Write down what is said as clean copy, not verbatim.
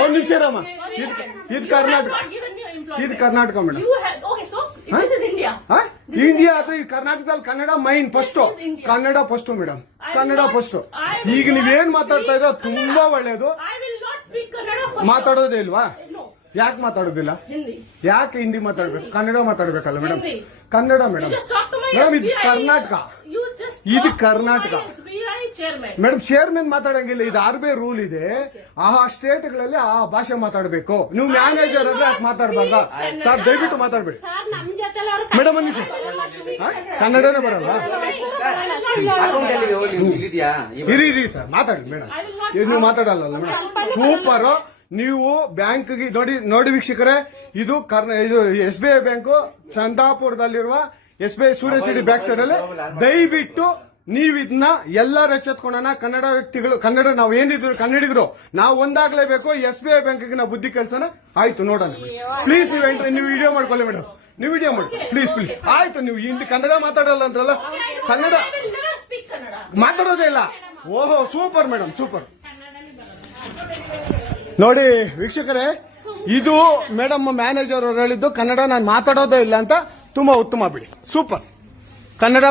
ಒಂದು ನಿಮಿಷ ರಾಮ, ಇದು ಕರ್ನಾಟಕ, ಇದು ಕರ್ನಾಟಕ ಮೇಡಮ್. ಇಂಡಿಯಾ ಅಥವಾ ಈ ಕರ್ನಾಟಕದಲ್ಲಿ Kannada main first, Kannada first madam, Kannada first. ಈಗ ನೀವೇನ್ ಮಾತಾಡ್ತಾ ಇರೋ ತುಂಬಾ ಒಳ್ಳೇದು. ಮಾತಾಡೋದೇ ಇಲ್ವಾ? ಯಾಕೆ ಮಾತಾಡೋದಿಲ್ಲ? ಯಾಕೆ ಹಿಂದಿ ಮಾತಾಡ್ಬೇಕು? ಕನ್ನಡ ಮಾತಾಡ್ಬೇಕಲ್ಲ ಮೇಡಮ್? ಕನ್ನಡ ಮೇಡಮ್. ಮೇಡಮ್ ಇದು ಕರ್ನಾಟಕ, ಇದು ಕರ್ನಾಟಕ ಮೇಡಮ್. ಚೇರ್ಮನ್ ಮಾತಾಡಂಗಿಲ್ಲ, ಇದು RBI ರೂಲ್ ಇದೆ. ಆ ಸ್ಟೇಟ್ಗಳಲ್ಲಿ ಆ ಭಾಷೆ ಮಾತಾಡಬೇಕು. ನೀವು ಮ್ಯಾನೇಜರ್ ಅಂದ್ರೆ ಯಾಕೆ ಮಾತಾಡ್ಬಾರ್ದ ಸರ್? ದಯವಿಟ್ಟು ಮಾತಾಡ್ಬೇಡಿ ಮೇಡಮ್. ಒಂದು ನಿಮಿಷ, ಕನ್ನಡನೇ ಬರಲ್ಲ? ಇರಿ ಸರ್, ಮಾತಾಡಿ ಮೇಡಮ್. ನೀವು ಮಾತಾಡಲ್ಲ ಮೇಡಮ್? ಸೂಪರ್. ನೀವು ಬ್ಯಾಂಕ್ಗೆ ನೋಡಿ ವೀಕ್ಷಕರೇ, ಇದು SBI ಬ್ಯಾಂಕು ಚಂದಾಪುರದಲ್ಲಿರುವ SBI ಸೂರ್ಯ ಸಿಟಿ ಬ್ಯಾಕ್ ಸೈಡ್ ಅಲ್ಲಿ. ದಯವಿಟ್ಟು ನೀವು ಇದನ್ನ ಎಲ್ಲರೂ ಎಚ್ಚೆತ್ಕೊಳ್ಳೋಣ. ಕನ್ನಡ ವ್ಯಕ್ತಿಗಳು, ಕನ್ನಡ ನಾವು ಏನಿದ್ರು ಕನ್ನಡಿಗರು, ನಾವು ಒಂದಾಗ್ಲೇಬೇಕು. SBI ಬ್ಯಾಂಕ್ಗೆ ನಾವು ಬುದ್ಧಿ ಕಲ್ಸೋಣ. ಆಯ್ತು, ನೋಡೋಣ ಪ್ಲೀಸ್. ನೀವು ವಿಡಿಯೋ ಮಾಡ್ಕೊಳ್ಳಿ ಮೇಡಮ್, ನೀವು ವಿಡಿಯೋ ಮಾಡಿ ಪ್ಲೀಸ್. ಆಯ್ತು, ನೀವು ಹಿಂದಿ ಕನ್ನಡ ಮಾತಾಡಲ್ಲ ಅಂದ್ರಲ್ಲ, ಕನ್ನಡ ಮಾತಾಡೋದೇ ಇಲ್ಲ. ಓಹೋ, ಸೂಪರ್ ಮೇಡಮ್, ಸೂಪರ್. ನೋಡಿ ವೀಕ್ಷಕರೇ, ಇದು ಮೇಡಮ್ ಮ್ಯಾನೇಜರ್ ಅವರು ಹೇಳಿದ್ದು, ಕನ್ನಡ ನಾನು ಮಾತಾಡೋದೇ ಇಲ್ಲ ಅಂತ. ತುಂಬಾ ಉತ್ತಮ ಬಿಡಿ, ಸೂಪರ್. ಕನ್ನಡ